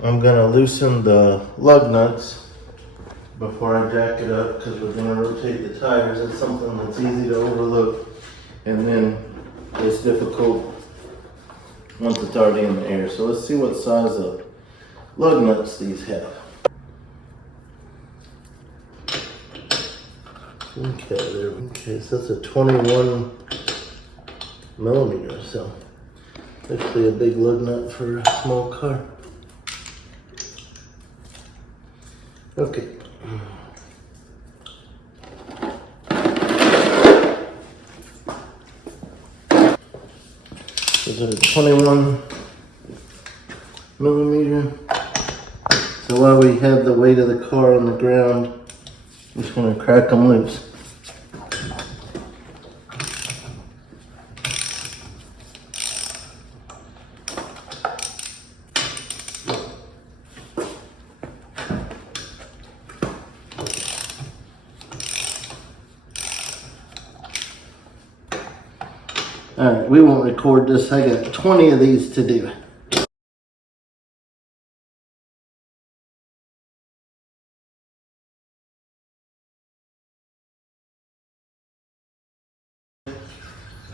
I'm gonna loosen the lug nuts before I jack it up because we're gonna rotate the tires. It's something that's easy to overlook and then it's difficult once it's already in the air. So let's see what size of lug nuts these have. Okay, so that's a 21 millimeter, so actually a big lug nut for a small car. Okay. Is it a 21 millimeter? So while we have the weight of the car on the ground, I'm just gonna crack them loose. Alright, we won't record this. I got 20 of these to do.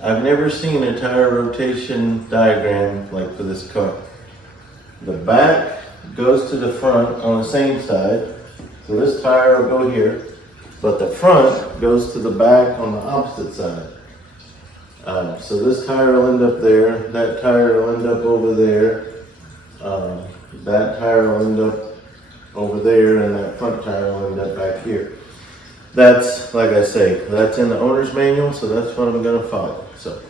I've never seen a tire rotation diagram like for this car. The back goes to the front on the same side. So this tire will go here, but the front goes to the back on the opposite side. So this tire will end up there, that tire will end up over there, that tire will end up over there, and that front tire will end up back here. That's, like I say, that's in the owner's manual, so that's what I'm gonna follow. So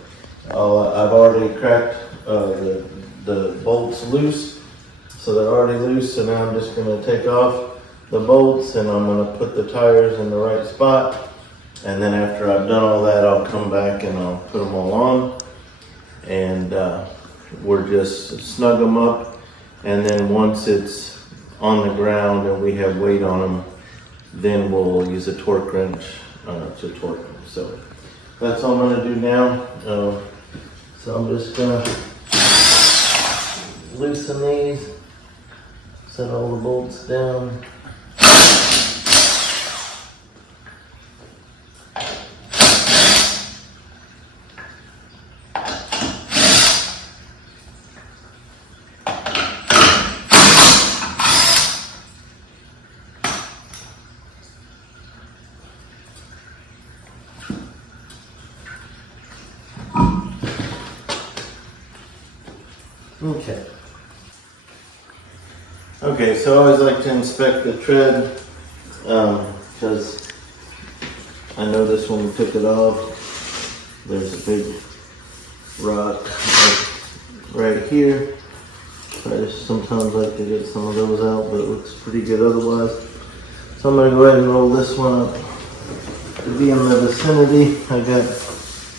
I've already cracked the bolts loose, so they're already loose, so now I'm just gonna take off the bolts and I'm gonna put the tires in the right spot. And then after I've done all that, I'll come back and I'll put them all on. And we're just snug them up. And then once it's on the ground and we have weight on them, then we'll use a torque wrench to torque them. So that's all I'm gonna do now. So I'm just gonna loosen these, set all the bolts down. Okay, so I always like to inspect the tread because I noticed when we took it off, there's a big rock right here. I just sometimes like to get some of those out, but it looks pretty good otherwise. So I'm going to go ahead and roll this one up to be in the vicinity. I got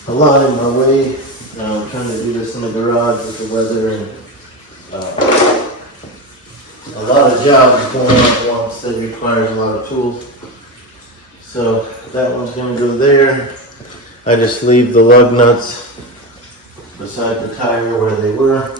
a lot in my way. I'm trying to do this in the garage with the weather and a lot of jobs going on at once that requires a lot of tools. So that one's going to go there. I just leave the lug nuts beside the tire where they were.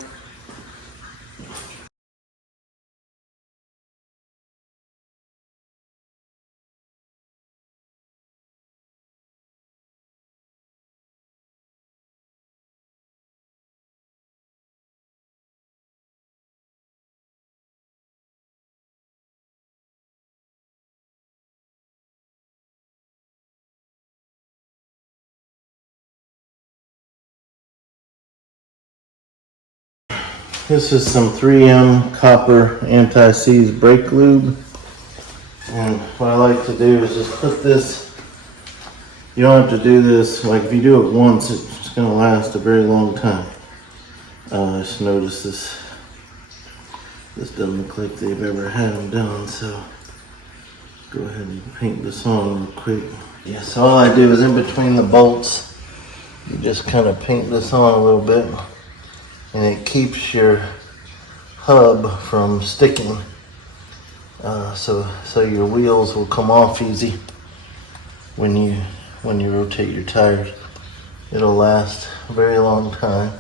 This is some 3M copper anti-seize brake lube. And what I like to do is just put this, you don't have to do this, like if you do it once, it's gonna last a very long time. I just noticed this doesn't look like they've ever had them done, so go ahead and paint this on real quick. Yeah, so all I do is in between the bolts, you just kind of paint this on a little bit. And it keeps your hub from sticking, so your wheels will come off easy when you rotate your tires. It'll last a very long time.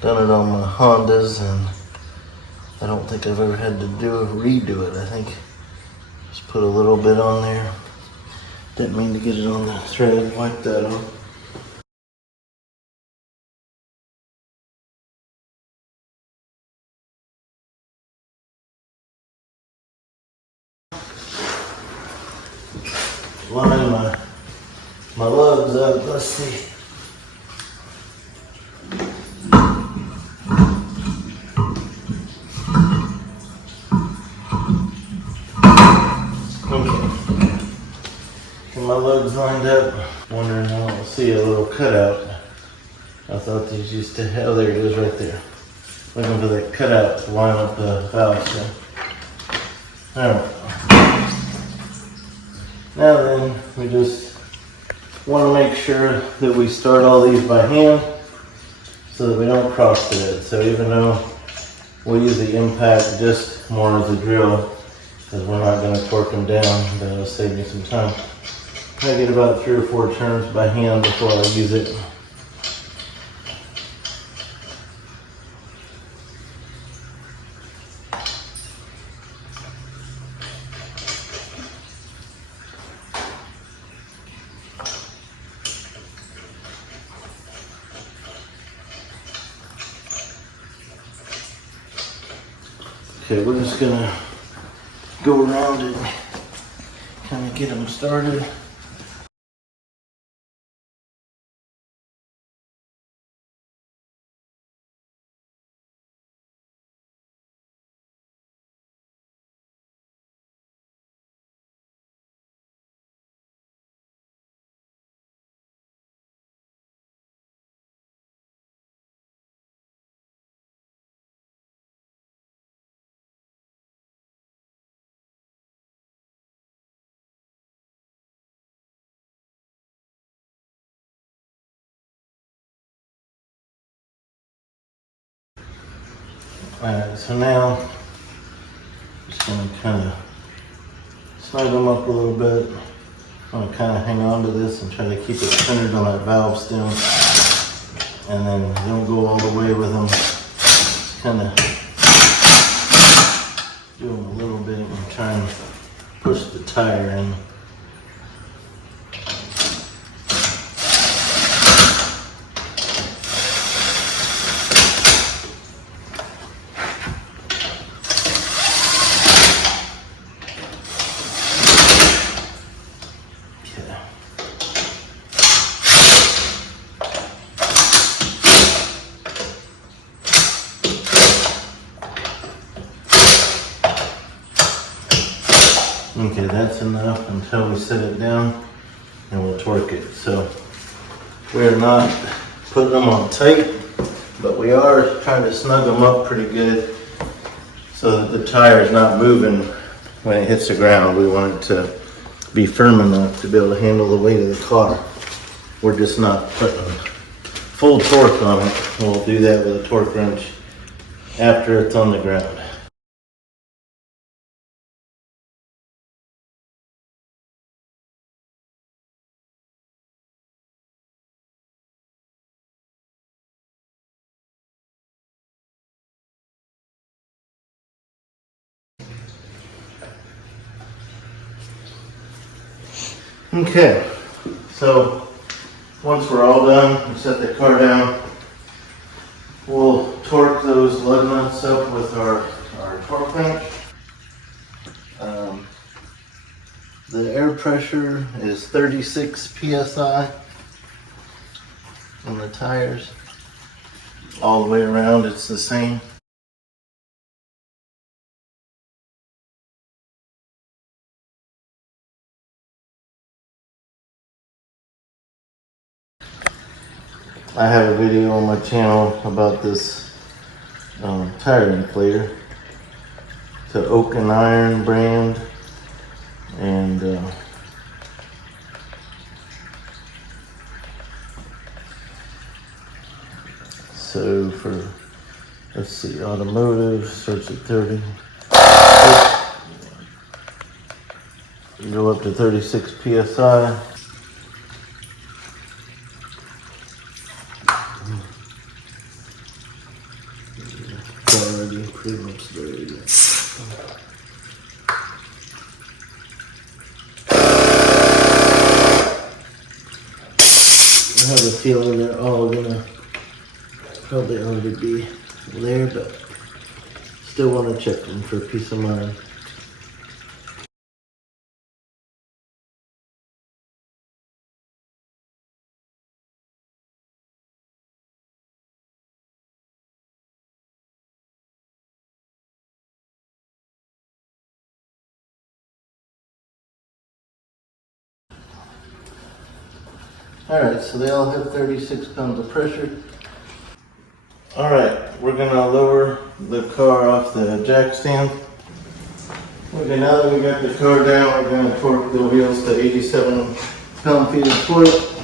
Done it on my Hondas and I don't think I've ever had to redo it. I think just put a little bit on there. Didn't mean to get it on the thread. Wipe that off. Line my lugs up. Let's see. My lugs lined up, wondering I don't see a little cutout. I thought these used to have, oh there it is right there. Looking for that cutout to line up the valve stem. Alright. Now then, we just want to make sure that we start all these by hand so that we don't cross thread. So even though we'll use the impact just more as a drill, because we're not going to torque them down, that'll save me some time. I get about 3 or 4 turns by hand before I use it. Okay, we're just gonna go around it, kind of get them started. Alright, so now just gonna kind of snug them up a little bit. I'm gonna kind of hang on to this and try to keep it centered on that valve stem, and then don't go all the way with them. Just kind of do them a little bit and try and push the tire in. Okay, that's enough until we set it down and we'll torque it. So we're not putting them on tight, but we are trying to snug them up pretty good so that the tire is not moving when it hits the ground. We want it to be firm enough to be able to handle the weight of the car. We're just not putting full torque on it. We'll do that with a torque wrench after it's on the ground. Okay, so once we're all done, we set the car down, we'll torque those lug nuts up with our torque wrench. The air pressure is 36 psi on the tires. All the way around it's the same. I have a video on my channel about this tire inflator. It's an Oak and Iron brand, and so for, let's see, automotive starts at 30. You go up to 36 psi. already pretty much dirty. I have a feeling they're all gonna probably already be there, but still want to check them for peace of mind. Alright, so they all have 36 pounds of pressure. Alright, we're gonna lower the car off the jack stand. Okay, now that we got the car down, we're gonna torque the wheels to 87 pound-feet of torque.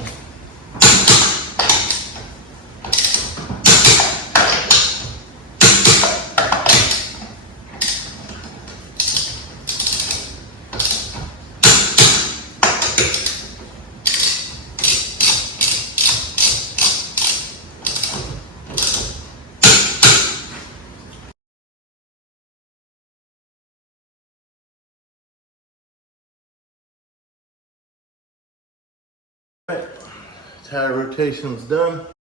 Tire rotation's done.